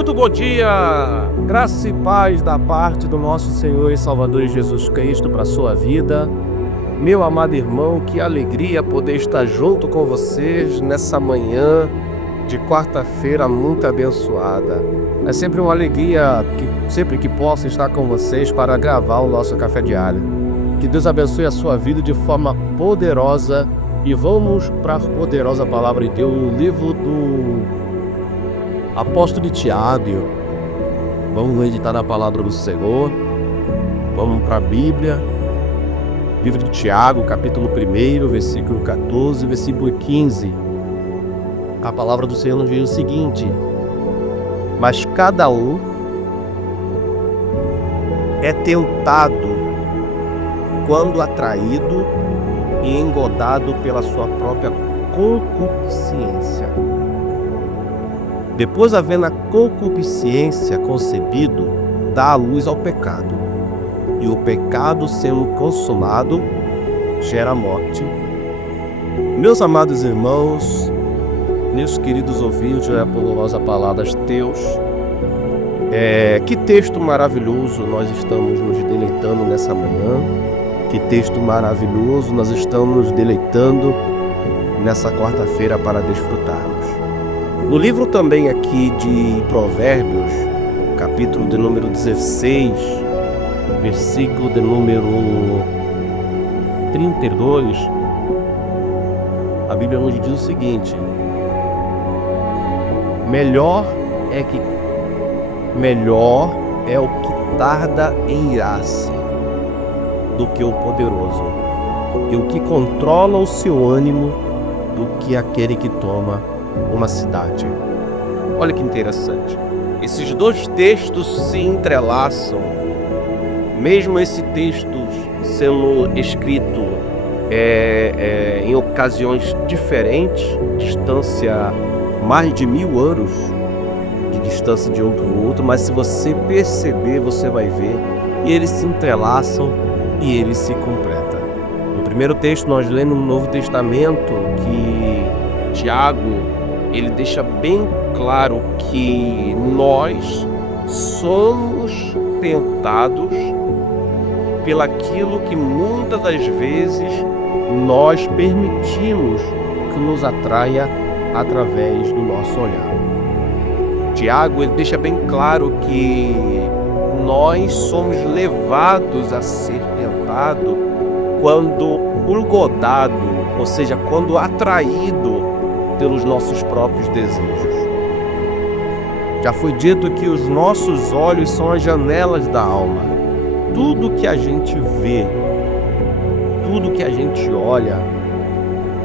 Muito bom dia, graça e paz da parte do nosso Senhor e Salvador Jesus Cristo para a sua vida. Meu amado irmão, que alegria poder estar junto com vocês nessa manhã de quarta-feira muito abençoada. É sempre uma alegria, sempre que posso estar com vocês para gravar o nosso café diário. Que Deus abençoe a sua vida de forma poderosa. E vamos para a poderosa palavra de Deus, no livro do apóstolo de Tiago. Vamos meditar na palavra do Senhor. Vamos para a Bíblia. Livro de Tiago, capítulo 1, versículo 14, versículo 15. A palavra do Senhor nos diz o seguinte: mas cada um é tentado quando atraído e engodado pela sua própria concupiscência. Depois, havendo a concupiscência concebido, dá a luz ao pecado. E o pecado, sendo consumado, gera morte. Meus amados irmãos, meus queridos ouvintes da poderosa palavra de Deus, que texto maravilhoso nós estamos nos deleitando nessa manhã. Que texto maravilhoso nós estamos nos deleitando nessa quarta-feira para desfrutarmos. No livro também aqui de Provérbios, capítulo de número 16, versículo de número 32, a Bíblia nos diz o seguinte: melhor é o que tarda em irar-se do que o poderoso, e o que controla o seu ânimo do que aquele que toma uma cidade. Olha que interessante. Esses dois textos se entrelaçam, mesmo esse texto sendo escrito em ocasiões diferentes, distância mais de 1000 anos de distância de um para o outro, mas se você perceber, você vai ver, e eles se entrelaçam e ele se completa. No primeiro texto nós lemos no Novo Testamento que Tiago, ele deixa bem claro que nós somos tentados pelaquilo que muitas das vezes nós permitimos que nos atraia através do nosso olhar. Tiago, ele deixa bem claro que nós somos levados a ser tentado quando engodado, ou seja, quando atraído pelos nossos próprios desejos. Já foi dito que os nossos olhos são as janelas da alma. Tudo que a gente vê, tudo que a gente olha,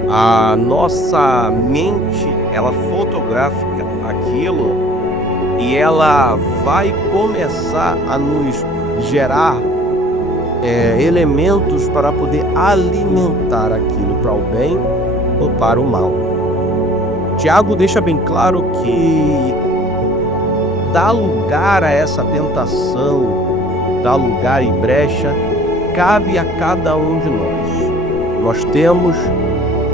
a nossa mente, ela fotografa aquilo e ela vai começar a nos gerar elementos para poder alimentar aquilo para o bem ou para o mal. Tiago deixa bem claro que dar lugar a essa tentação, dar lugar e brecha, cabe a cada um de nós. Nós temos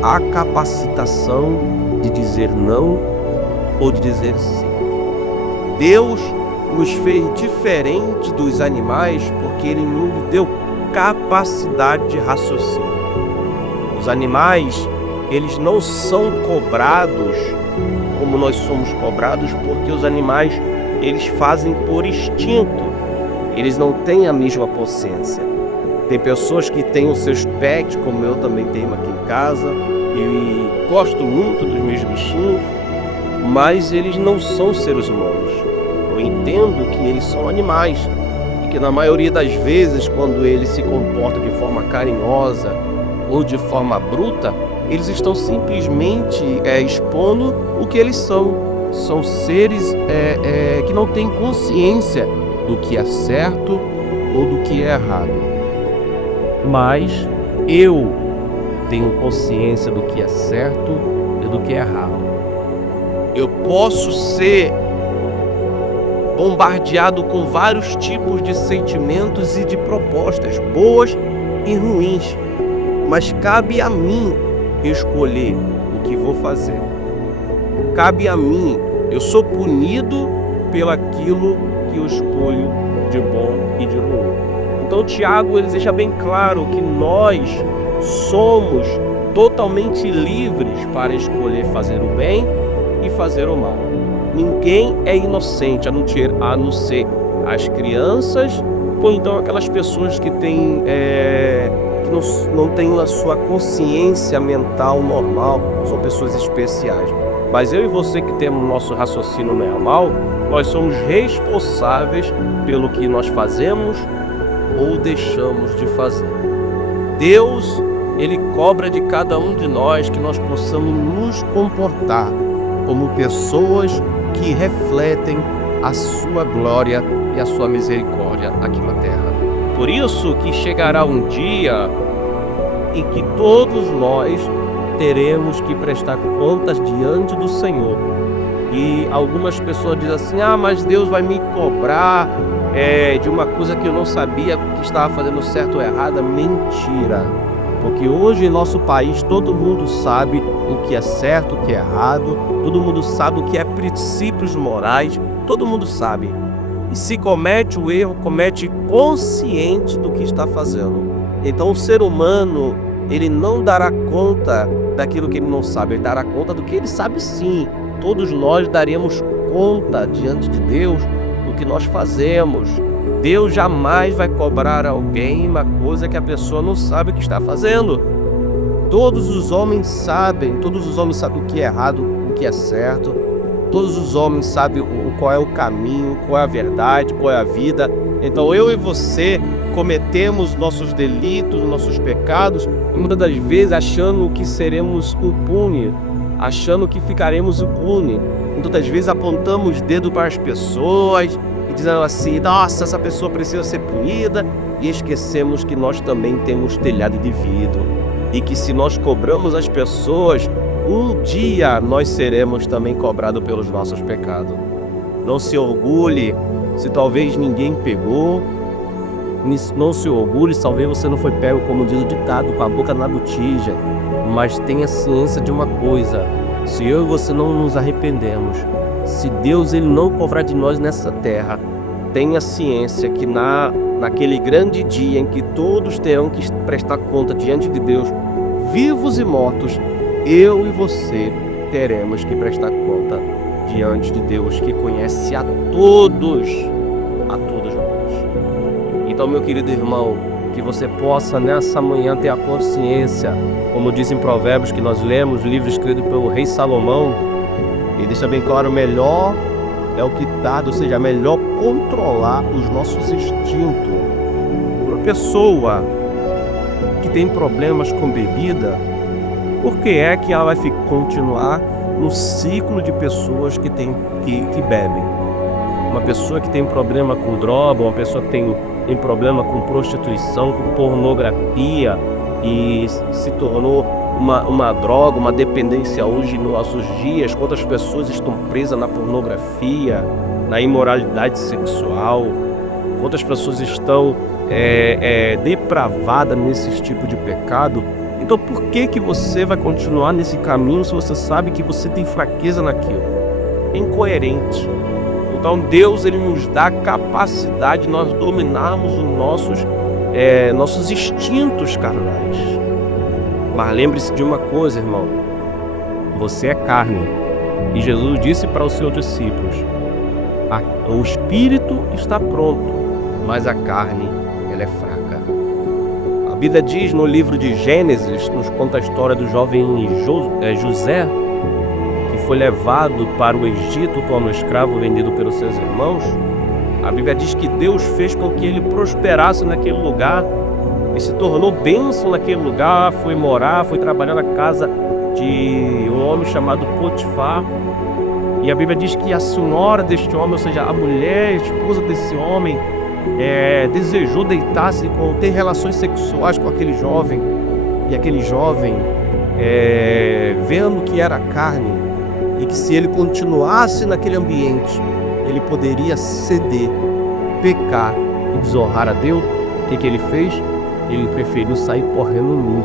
a capacitação de dizer não ou de dizer sim. Deus nos fez diferente dos animais porque Ele nos deu capacidade de raciocínio. Os animais, eles não são cobrados como nós somos cobrados, porque os animais, eles fazem por instinto. Eles não têm a mesma paciência. Tem pessoas que têm os seus pets, como eu também tenho aqui em casa, e gosto muito dos meus bichinhos, mas eles não são seres humanos. Eu entendo que eles são animais e que na maioria das vezes, quando eles se comportam de forma carinhosa ou de forma bruta, eles estão simplesmente expondo o que eles são. São seres que não têm consciência do que é certo ou do que é errado. Mas eu tenho consciência do que é certo e do que é errado. Eu posso ser bombardeado com vários tipos de sentimentos e de propostas, boas e ruins, mas cabe a mim escolher o que vou fazer. Cabe a mim. Eu sou punido pelaquilo que eu escolho de bom e de ruim. Então Tiago ele deixa bem claro que nós somos totalmente livres para escolher fazer o bem e fazer o mal. Ninguém é inocente, a não ser as crianças, ou então aquelas pessoas que têm que não têm a sua consciência mental normal, são pessoas especiais. Mas eu e você que temos nosso raciocínio normal, nós somos responsáveis pelo que nós fazemos ou deixamos de fazer. Deus, Ele cobra de cada um de nós que nós possamos nos comportar como pessoas que refletem a sua glória e a sua misericórdia aqui na terra. Por isso que chegará um dia em que todos nós teremos que prestar contas diante do Senhor. E algumas pessoas dizem assim, mas Deus vai me cobrar de uma coisa que eu não sabia que estava fazendo certo ou errado. Mentira! Porque hoje em nosso país todo mundo sabe o que é certo, o que é errado, todo mundo sabe o que é princípios morais, todo mundo sabe. E se comete o erro, comete consciente do que está fazendo. Então o ser humano, ele não dará conta daquilo que ele não sabe, ele dará conta do que ele sabe sim. Todos nós daremos conta diante de Deus do que nós fazemos. Deus jamais vai cobrar alguém uma coisa que a pessoa não sabe o que está fazendo. Todos os homens sabem o que é errado, o que é certo. Todos os homens sabem qual é o caminho, qual é a verdade, qual é a vida. Então eu e você cometemos nossos delitos, nossos pecados, muitas das vezes achando que seremos impunes, achando que ficaremos impunes. Muitas das vezes apontamos o dedo para as pessoas e dizendo assim, nossa, essa pessoa precisa ser punida, e esquecemos que nós também temos telhado de vidro e que se nós cobramos as pessoas, um dia nós seremos também cobrados pelos nossos pecados. Não se orgulhe se talvez ninguém pegou, não se orgulhe se talvez você não foi pego, como diz o ditado, com a boca na botija, mas tenha ciência de uma coisa, se eu e você não nos arrependemos, se Deus ele não cobrar de nós nessa terra, tenha ciência que naquele grande dia em que todos terão que prestar conta diante de Deus, vivos e mortos, eu e você teremos que prestar conta diante de Deus que conhece a todos nós. Então, meu querido irmão, que você possa nessa manhã ter a consciência, como diz em Provérbios que nós lemos, livro escrito pelo rei Salomão, e deixa bem claro, melhor é o que dá, ou seja, melhor controlar os nossos instintos. Uma pessoa que tem problemas com bebida, por que é que ela vai continuar no ciclo de pessoas que bebem? Uma pessoa que tem problema com droga, uma pessoa que tem problema com prostituição, com pornografia e se tornou uma droga, uma dependência hoje nos nossos dias. Quantas pessoas estão presas na pornografia, na imoralidade sexual, quantas pessoas estão depravadas nesse tipo de pecado. Então por que você vai continuar nesse caminho se você sabe que você tem fraqueza naquilo? É incoerente. Então Deus ele nos dá a capacidade de nós dominarmos os nossos instintos carnais. Mas lembre-se de uma coisa, irmão, você é carne. E Jesus disse para os seus discípulos, o espírito está pronto, mas a carne ela é fraca. A Bíblia diz no livro de Gênesis, nos conta a história do jovem José, que foi levado para o Egito como escravo vendido pelos seus irmãos. A Bíblia diz que Deus fez com que ele prosperasse naquele lugar e se tornou bênção naquele lugar, foi trabalhar na casa de um homem chamado Potifar. E a Bíblia diz que a senhora deste homem, ou seja, a mulher, a esposa desse homem, desejou deitar-se, ter relações sexuais com aquele jovem. E aquele jovem, vendo que era carne, e que se ele continuasse naquele ambiente, ele poderia ceder, pecar e desonrar a Deus. O que ele fez? Ele preferiu sair correndo nu,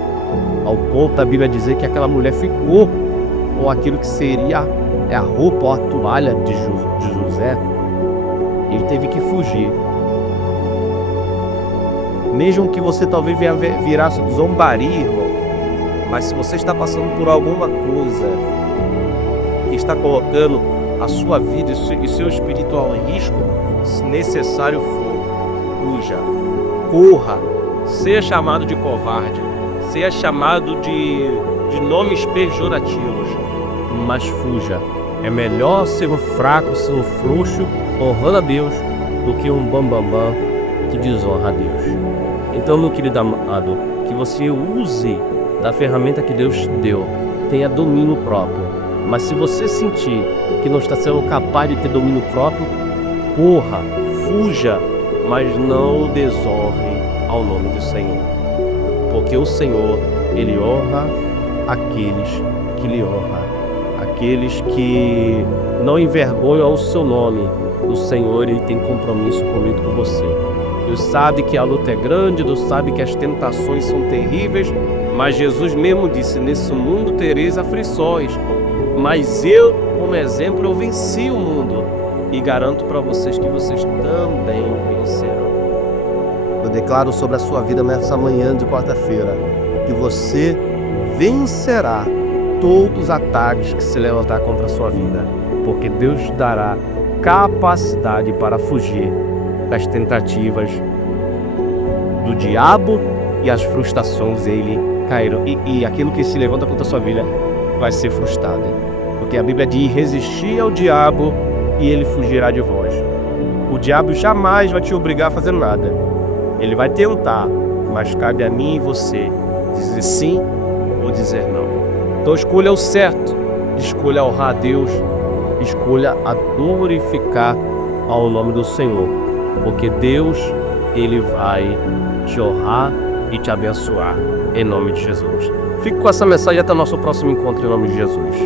ao ponto da Bíblia dizer que aquela mulher ficou com aquilo que seria a roupa ou a toalha de José, teve que fugir. Mesmo que você talvez venha virar zombaria, irmão, mas se você está passando por alguma coisa que está colocando a sua vida e seu espiritual em risco, se necessário for, fuja, corra, seja chamado de covarde, seja chamado de nomes pejorativos, mas fuja. É melhor ser um fraco, ser um frouxo, honrando a Deus, do que um bambambam que desonra a Deus. Então, meu querido amado, que você use da ferramenta que Deus te deu, tenha domínio próprio. Mas se você sentir que não está sendo capaz de ter domínio próprio, corra, fuja, mas não desonre ao nome do Senhor. Porque o Senhor, Ele honra aqueles que lhe honram. Aqueles que não envergonham o seu nome. O Senhor, Ele tem compromisso comigo, com você. Deus sabe que a luta é grande, Deus sabe que as tentações são terríveis, mas Jesus mesmo disse, nesse mundo tereis aflições, mas eu, como exemplo, eu venci o mundo e garanto para vocês que vocês também vencerão. Eu declaro sobre a sua vida nessa manhã de quarta-feira, que você vencerá todos os ataques que se levantar contra a sua vida, porque Deus dará capacidade para fugir das tentativas do diabo e as frustrações dele cairão. E aquilo que se levanta contra a sua vida vai ser frustrado. Porque a Bíblia diz, resistir ao diabo e ele fugirá de vós. O diabo jamais vai te obrigar a fazer nada. Ele vai tentar, mas cabe a mim e você dizer sim ou dizer não. Então escolha o certo, escolha honrar a Deus, escolha a glorificar ao nome do Senhor. Porque Deus, Ele vai te honrar e te abençoar, em nome de Jesus. Fique com essa mensagem até o nosso próximo encontro, em nome de Jesus.